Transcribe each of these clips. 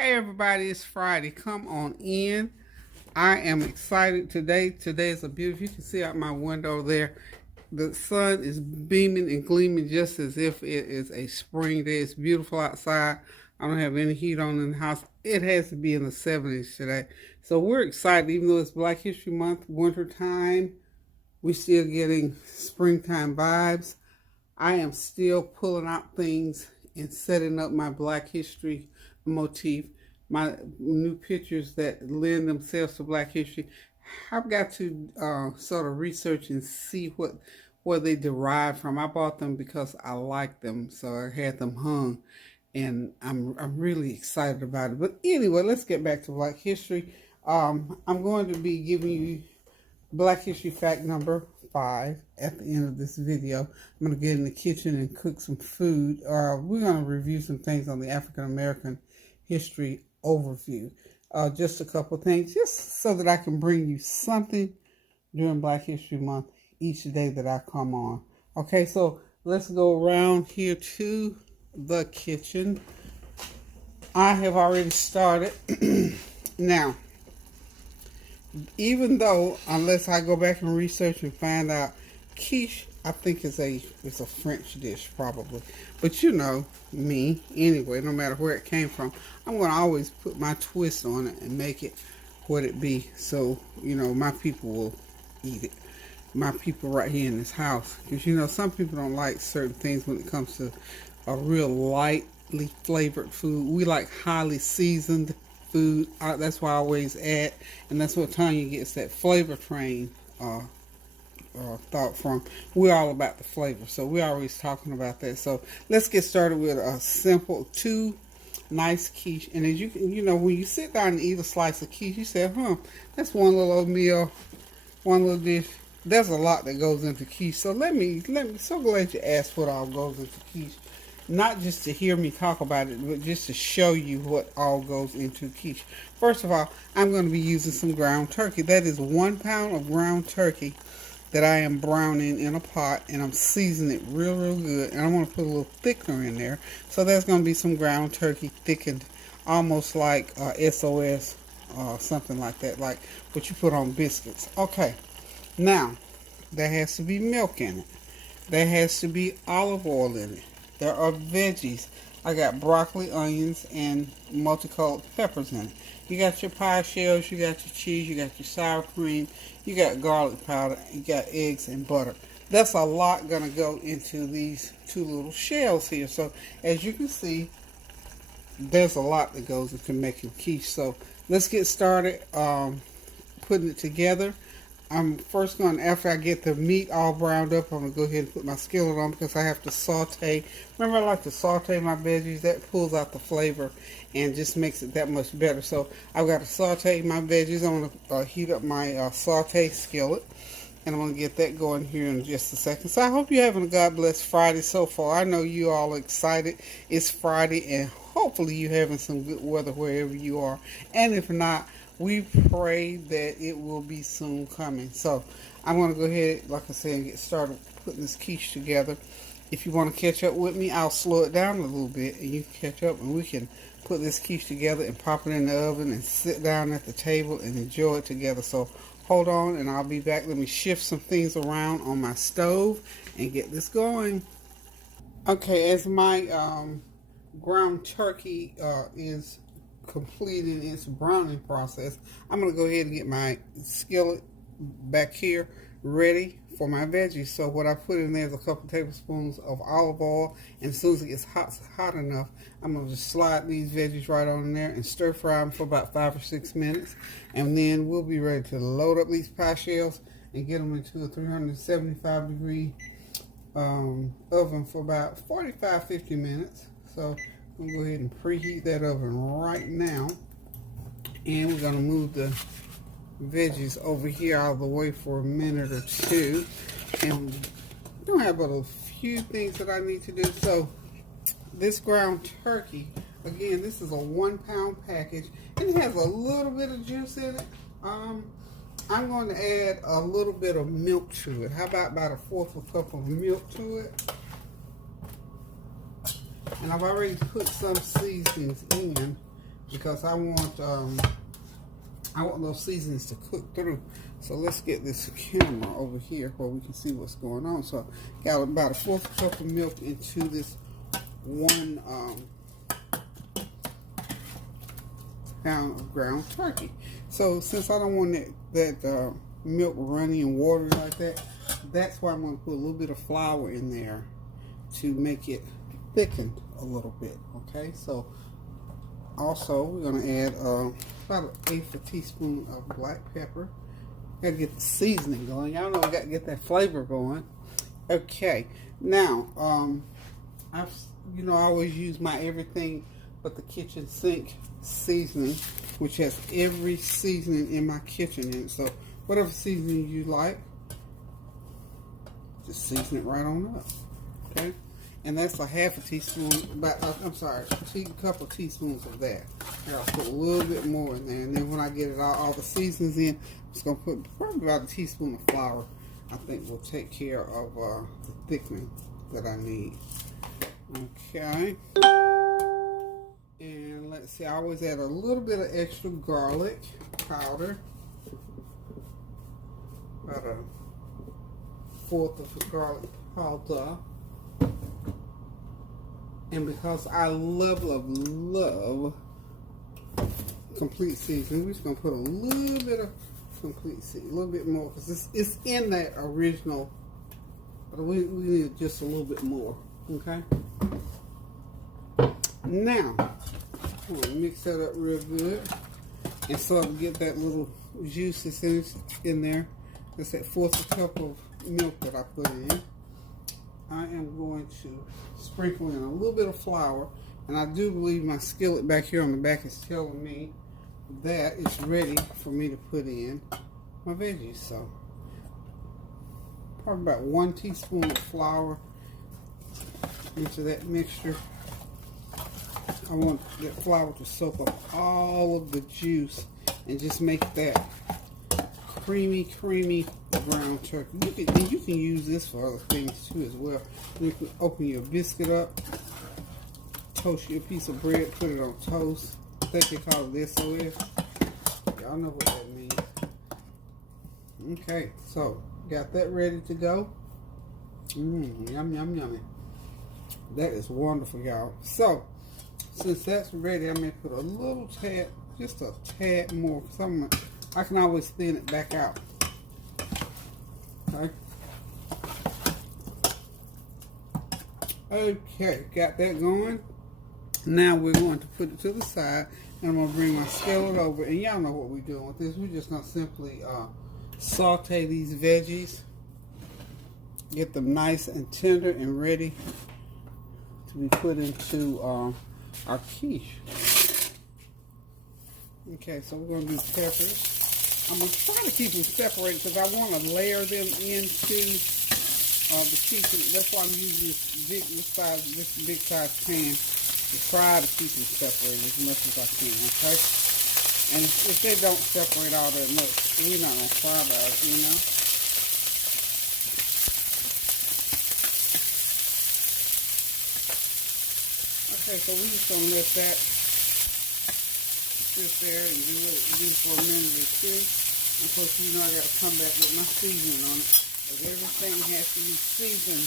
Hey everybody, it's Friday. Come on in. I am excited today. Today is a beautiful, you can see out my window there. The sun is beaming and gleaming just as if it is a spring day. It's beautiful outside. I don't have any heat on in the house. It has to be in the 70s today. So we're excited, even though it's Black History Month, winter time. We're still getting springtime vibes. I am still pulling out things and setting up my Black History motif, my new pictures that lend themselves to Black History. I've got to sort of research and see where they derive from. I bought them because I like them, so I had them hung, and I'm really excited about it. But anyway, let's get back to Black History. I'm going to be giving you Black History fact number 5 at the end of this video. I'm going to get in the kitchen and cook some food. We're going to review some things on the African American history overview. Just a couple things, just so that I can bring you something during Black History Month each day that I come on. Okay, so let's go around here to the kitchen. I have already started. Now, even though, unless I go back and research and find out, quiche, I think is a French dish probably. But you know me, anyway, no matter where it came from, I'm going to always put my twist on it and make it what it be. So, you know, my people will eat it. My people right here in this house. Because, you know, some people don't like certain things when it comes to a real lightly flavored food. We like highly seasoned food. That's why I always add, and that's what Tanya gets that flavor train thought from. We're all about the flavor, so we're always talking about that. So let's get started with a simple 2 nice quiche. And as you know, when you sit down and eat a slice of quiche, you say, that's one little meal, one little dish. There's a lot that goes into quiche. So let me so glad you asked what all goes into quiche. Not just to hear me talk about it, but just to show you what all goes into quiche. First of all, I'm going to be using some ground turkey. That is 1 pound of ground turkey that I am browning in a pot, and I'm seasoning it real good. And I want to put a little thickener in there. So there's going to be some ground turkey thickened, almost like SOS, something like that, like what you put on biscuits. Okay, now there has to be milk in it. There has to be olive oil in it. There are veggies. I got broccoli, onions, and multicolored peppers in it. You got your pie shells, you got your cheese, you got your sour cream, you got garlic powder, you got eggs and butter. That's a lot going to go into these 2 little shells here. So as you can see, there's a lot that goes into making quiche. So let's get started putting it together. I'm first going to, after I get the meat all browned up, I'm going to go ahead and put my skillet on because I have to saute. Remember, I like to saute my veggies. That pulls out the flavor and just makes it that much better. So I've got to saute my veggies. I'm going to heat up my saute skillet, and I'm going to get that going here in just a second. So I hope you're having a God bless Friday so far. I know you all are excited. It's Friday, and hopefully you're having some good weather wherever you are. And if not, we pray that it will be soon coming. So I'm going to go ahead, like I said, and get started putting this quiche together. If you want to catch up with me, I'll slow it down a little bit, and you can catch up, and we can put this quiche together and pop it in the oven and sit down at the table and enjoy it together. So hold on, and I'll be back. Let me shift some things around on my stove and get this going. Okay, as my ground turkey is completing its browning process, I'm going to go ahead and get my skillet back here ready for my veggies. So what I put in there is a couple tablespoons of olive oil, and as soon as it gets hot enough, I'm going to just slide these veggies right on in there and stir fry them for about 5 or 6 minutes, and then we'll be ready to load up these pie shells and get them into a 375 degree oven for about 45-50 minutes. So I'm going to go ahead and preheat that oven right now. And we're going to move the veggies over here out of the way for a minute or 2. And I don't have but a few things that I need to do. So this ground turkey, again, this is a 1 pound package. And it has a little bit of juice in it. I'm going to add a little bit of milk to it. How about a 1/4 of a cup of milk to it? And I've already put some seasonings in because I want those seasonings to cook through. So let's get this camera over here where we can see what's going on. So got about a 1/4 cup of milk into this 1 pound of ground turkey. So since I don't want that milk runny and watery like that, that's why I'm going to put a little bit of flour in there to make it thickened a little bit. Okay, so also we're going to add about 1/8 teaspoon of black pepper. Got to get the seasoning going. Y'all know we got to get that flavor going. Okay, now I always use my everything but the kitchen sink seasoning, which has every seasoning in my kitchen in it. So whatever seasoning you like, just season it right on up. Okay, and that's a 1/2 teaspoon. A couple teaspoons of that. I'll put a little bit more in there, and then when I get it all the seasonings in, I'm just gonna put probably about a teaspoon of flour. I think will take care of the thickening that I need. Okay. And let's see, I always add a little bit of extra garlic powder. About a 1/4 of a garlic powder. And because I love complete seasoning, we're just going to put a little bit of complete seasoning, a little bit more, because it's in that original, but we need just a little bit more. Okay? Now, I'm going to mix that up real good and sort of get that little juices in there. That's that 1/4 cup of milk that I put in. I am going to sprinkle in a little bit of flour, and I do believe my skillet back here on the back is telling me that it's ready for me to put in my veggies. So probably about 1 teaspoon of flour into that mixture. I want that flour to soak up all of the juice and just make that creamy ground turkey. You can use this for other things too as well. You can open your biscuit up, toast your piece of bread, put it on toast. I think they call it SOS. Y'all know what that means. Okay, so got that ready to go. Yummy. That is wonderful, y'all. So since that's ready, I'm going to put a little tad, just a tad more, because I can always thin it back out. Okay, got that going. Now we're going to put it to the side, and I'm going to bring my skillet over, and y'all know what we're doing with this. We're just going to simply saute these veggies, get them nice and tender and ready to be put into our quiche. Okay, so we're going to do peppers. I'm going to try to keep them separated because I want to layer them into the quiche. That's why I'm using this big size pan to try to keep them separated as much as I can. Okay, and if they don't separate all that much, we're not going to try about it, you know. Okay, so we're just going to let that sit there and do what it do for a minute or two. And of course, you know I got to come back with my seasoning on it. Because everything has to be seasoned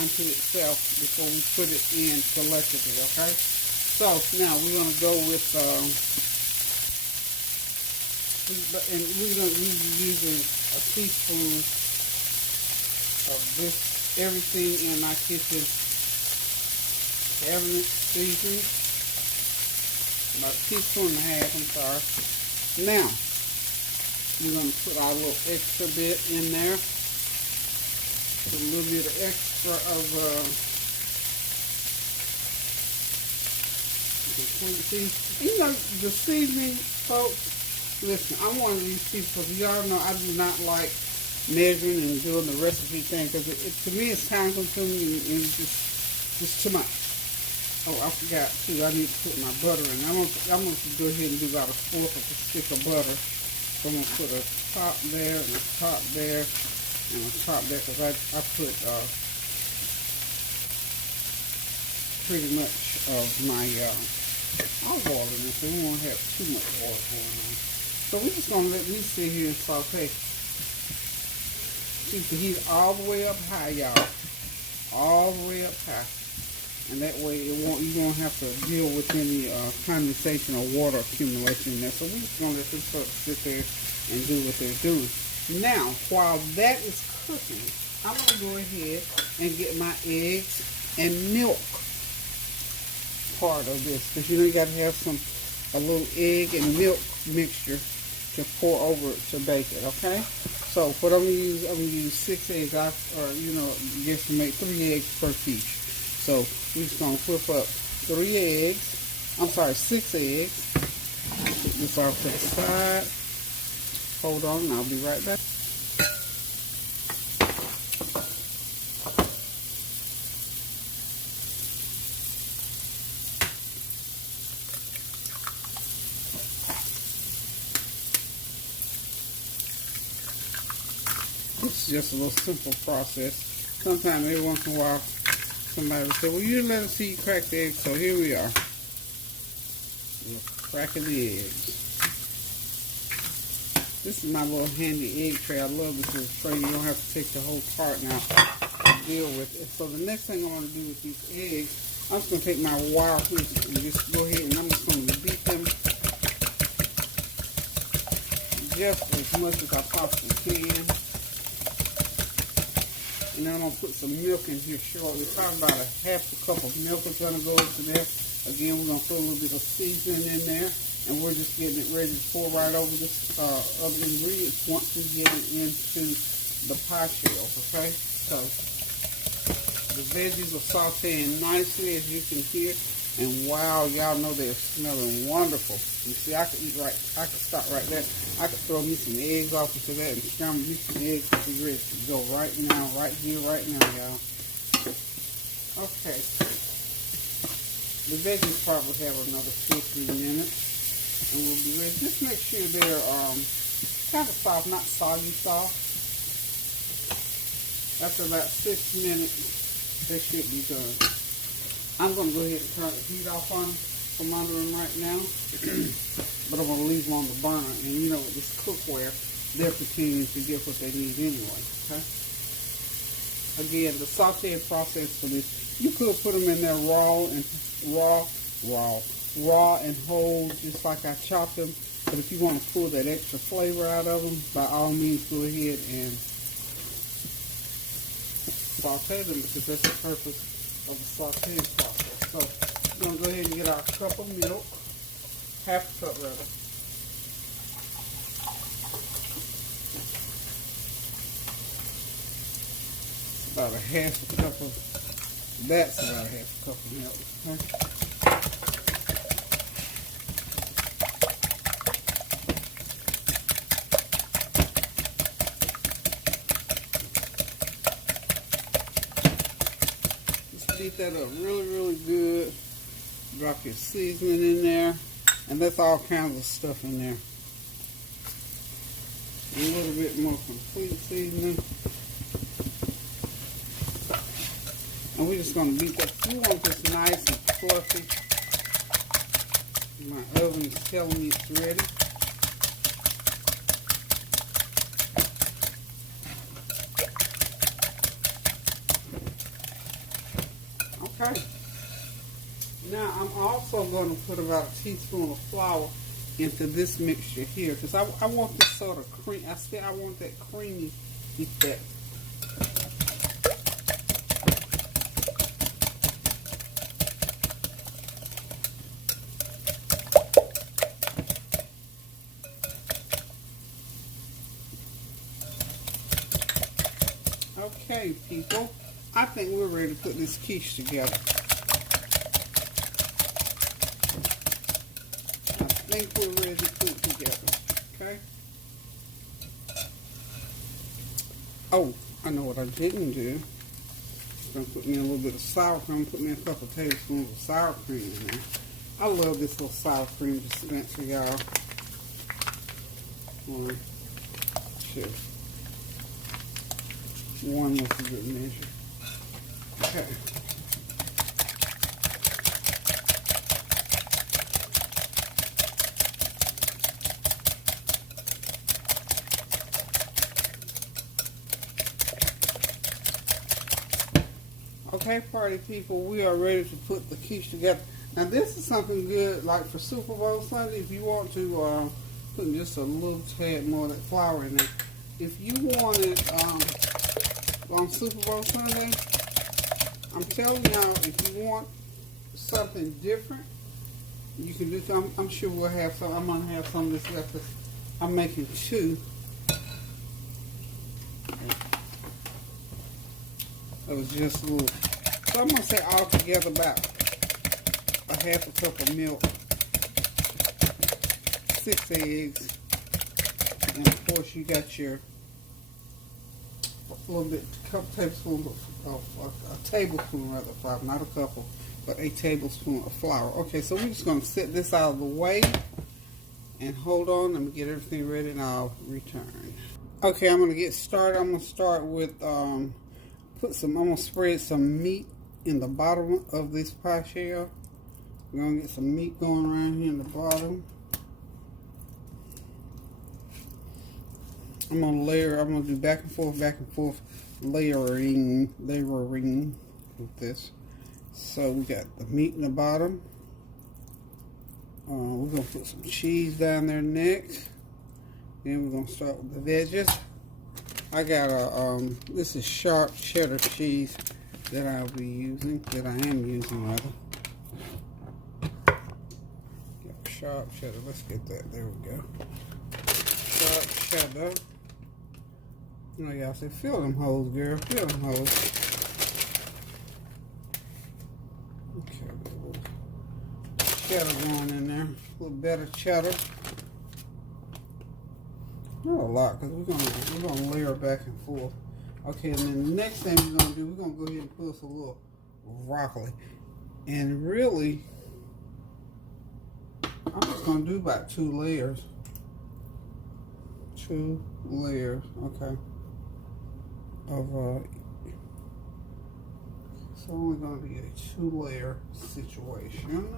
unto itself before we put it in selectively, okay? So, now we're going to go with, and we're going to be using a teaspoon of this, everything in my kitchen cabinet seasoning. About a teaspoon and a half, I'm sorry. Now, we're going to put our little extra bit in there. Put a little bit of extra of you know, the seasoning, folks. Listen, I'm one of these people, because y'all know I do not like measuring and doing the recipe thing, because to me it's time consuming and it's just too much. Oh, I forgot too. I need to put my butter in. I'm gonna go ahead and do about a 1/4 of a stick of butter. So I'm gonna put a top there and a top there and a top there, because I put pretty much of my I'll boil it, so we won't have too much oil going on. So we're just gonna let these sit here and saute. Keep the heat all the way up high, y'all. All the way up high. And that way you won't have to deal with any condensation or water accumulation in there. So we're just gonna let this sit there and do what they're doing. Now, while that is cooking, I'm gonna go ahead and get my eggs and milk part of this, because you gotta have a little egg and milk mixture to pour over it to bake it. Okay. So what I'm gonna use 6 eggs. Guess you make 3 eggs per quiche. So we're just gonna whip up 6 eggs. Put this off to the side. Hold on, and I'll be right back. It's just a little simple process. Sometimes every once in a while somebody will say, well, you didn't let us see you crack the eggs. So here we are. We're cracking the eggs. This is my little handy egg tray. I love this little tray. You don't have to take the whole part now to deal with it. So the next thing I want to do with these eggs, I'm just going to take my wire hoops and just go ahead and I'm just going to beat them just as much as I possibly can. And then I'm going to put some milk in here shortly. Probably about a half a cup of milk is going to go into there. Again, we're going to put a little bit of seasoning in there. And we're just getting it ready to pour right over this other ingredients once we get it into the pie shell, okay? So the veggies are sauteing nicely, as you can hear. And wow, y'all know they're smelling wonderful. You see, I could stop right there. I could throw me some eggs off into that and scramble me some eggs to be ready to go right now, right here, right now, y'all. Okay. The veggies probably have another 2 or 3 minutes. And we'll be ready. Just make sure they're kind of soft, not soggy soft. After about 6 minutes, they should be done. I'm going to go ahead and turn the heat off on from under them right now. But I'm going to leave them on the burner. And you know, with this cookware, they're continuing to get what they need anyway. Okay? Again, the saute process for this, you could put them in there raw and whole, just like I chopped them. But if you want to pull that extra flavor out of them, by all means go ahead and saute them, because that's the purpose of the sauteing process. So we're going to go ahead and get our cup of milk, half a cup rather. It's about a half a cup of, that's about a half a cup of milk. Okay? Beat that up really, really good. Drop your seasoning in there. And that's all kinds of stuff in there. A little bit more complete seasoning. And we're just going to beat that. You want this nice and fluffy. My oven is telling me it's ready. Okay. Now I'm also going to put about a teaspoon of flour into this mixture here, because I want this sort of cream. I want that creamy effect. Okay, people. I think we're ready to put this quiche together. I think we're ready to put it together. Okay? Oh, I know what I didn't do. I'm going to put me a little bit of sour cream. Put me a couple tablespoons of sour cream in there. I love this little sour cream dispenser, y'all. 1, 2. 1 was a good measure. Okay. Okay, party people, we are ready to put the quiche together. Now this is something good like for Super Bowl Sunday. If you want to put just a little tad more of that flour in there. If you want it on Super Bowl Sunday, I'm telling y'all, if you want something different, you can do some. I'm sure we'll have some. I'm gonna have some of this left. I'm making two. It was just a little. So I'm gonna say altogether about a half a cup of milk, 6 eggs, and of course you got your a little bit, a couple tablespoons of a tablespoon rather of flour, not a couple, but a tablespoon of flour. Okay, so we're just gonna set this out of the way and hold on. Let me get everything ready and I'll return. Okay, I'm gonna get started. I'm gonna start with I'm gonna spread some meat in the bottom of this pie shell. We're gonna get some meat going around here in the bottom. I'm gonna layer. I'm gonna do back and forth, layering with this. So we got the meat in the bottom. We're gonna put some cheese down there next. Then we're gonna start with the veggies. I got a this is sharp cheddar cheese that I am using rather. Got sharp cheddar. Let's get that. There we go. Sharp cheddar. You know, y'all say, fill them holes, girl. Fill them holes. Okay, a little cheddar going in there. A little better cheddar. Not a lot, because we're gonna layer back and forth. Okay, and then the next thing we're gonna do, we're gonna go ahead and put us a little broccoli. And really, I'm just gonna do about 2 layers. 2 layers, okay. It's only gonna be a 2-layer situation.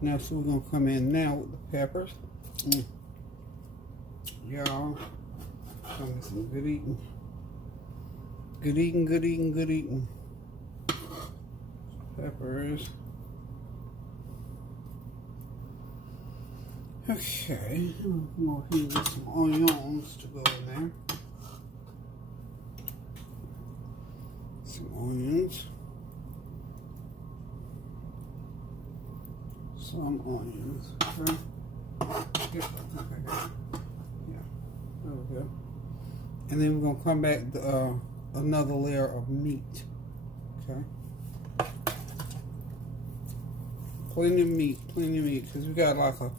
Now, so we're gonna come in now with the peppers. Y'all, show me some good eating. Good eating, good eating, good eating. Peppers. Okay, I'm going to get some onions to go in there. Some onions. Some onions. Okay. Yep. Okay. Yeah. There we go. And then we're gonna come back another layer of meat. Okay. Plenty of meat, because we got like a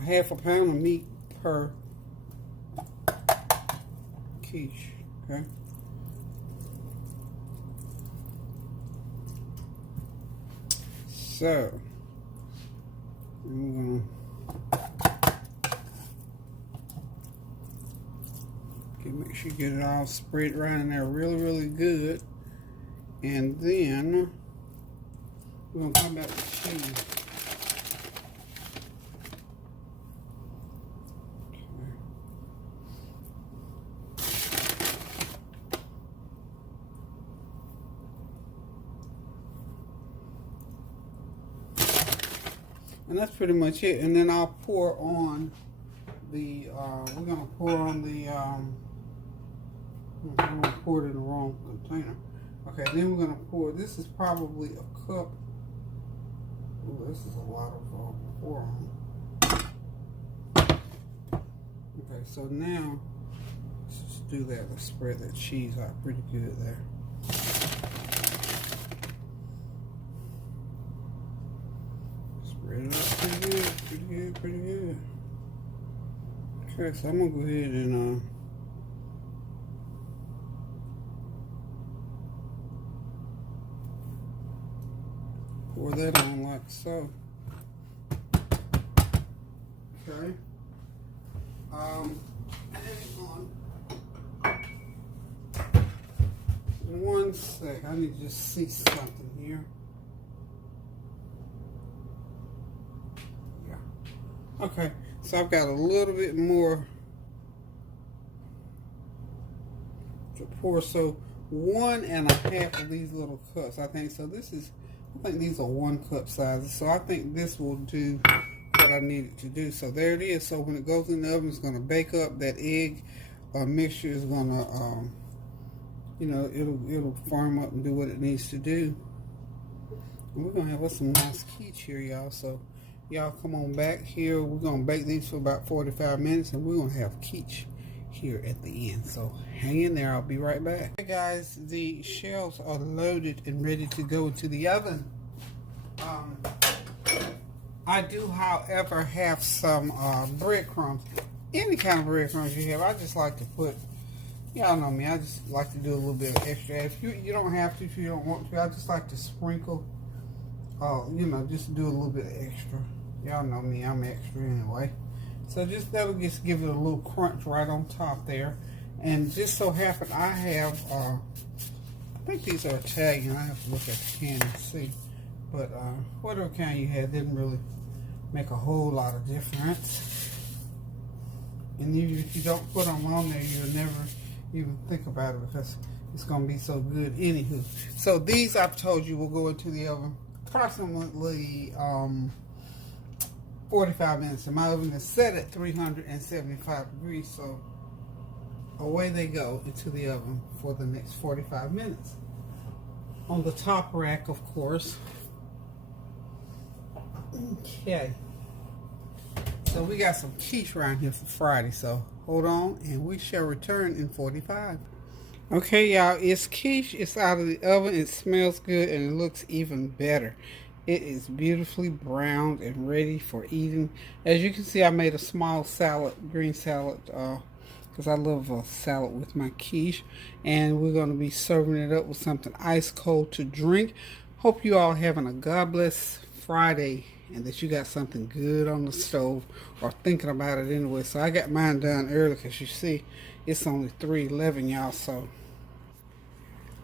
half a pound of meat per quiche. Okay. So we're gonna make sure you get it all spread around in there really, really good, and then we're gonna come back with cheese. And that's pretty much it. And then I'll pour on the, we're going to pour on the, I'm going to pour it in the wrong container. Okay, then we're going to pour, this is probably a cup. Ooh, this is a lot of pour on. Okay, so now, let's just do that. Let's spread that cheese out pretty good there. Spread it out pretty good, pretty good. Okay, so I'm gonna go ahead and pour that on like so. Okay. Hang on. One sec. I need to just see something here. Okay, so I've got a little bit more to pour. So 1.5 of these little cups. I think so. I think these are 1 cup sizes. So I think this will do what I need it to do. So there it is. So when it goes in the oven, it's going to bake up. That egg mixture is going to, you know, it'll firm up and do what it needs to do. And we're going to have us some nice quiche here, y'all. So y'all come on back here. We're going to bake these for about 45 minutes, and we're going to have quiche here at the end. So hang in there. I'll be right back. Hey guys, the shells are loaded and ready to go into the oven. I do, however, have some breadcrumbs. Any kind of breadcrumbs you have. I just like to put, y'all know me, I just like to do a little bit of extra. If you don't have to, if you don't want to, I just like to sprinkle, you know, just do a little bit of extra. Y'all know me, I'm extra anyway. So just that'll just give it a little crunch right on top there. And just so happen I have, I think these are Italian. I have to look at the can and see. But whatever kind you had didn't really make a whole lot of difference. And even if you don't put them on there, you'll never even think about it because it's going to be so good anywho. So these, I've told you, will go into the oven approximately 45 minutes. And my oven is set at 375 degrees. So away they go into the oven for the next 45 minutes. On the top rack, of course. Okay. So we got some quiche around here for Friday. So hold on and we shall return in 45. Okay, y'all. It's quiche. It's out of the oven. It smells good and it looks even better. It is beautifully browned and ready for eating. As you can see, I made a small salad, green salad, because I love a salad with my quiche. And we're going to be serving it up with something ice cold to drink. Hope you all having a God bless Friday and that you got something good on the stove or thinking about it anyway. So I got mine done early because you see it's only 3:11, y'all. So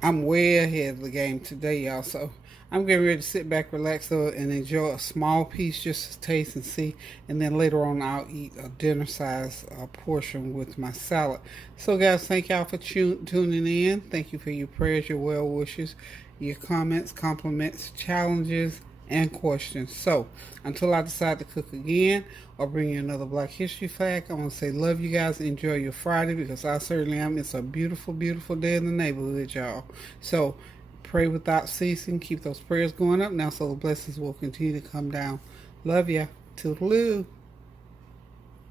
I'm way ahead of the game today, y'all. So I'm getting ready to sit back, relax, and enjoy a small piece just to taste and see. And then later on, I'll eat a dinner-size portion with my salad. So, guys, thank y'all for tuning in. Thank you for your prayers, your well wishes, your comments, compliments, challenges, and questions. So, until I decide to cook again or bring you another Black History Fact, I want to say love you guys. Enjoy your Friday because I certainly am. It's a beautiful, beautiful day in the neighborhood, y'all. So, pray without ceasing. Keep those prayers going up now so the blessings will continue to come down. Love ya. Toodaloo.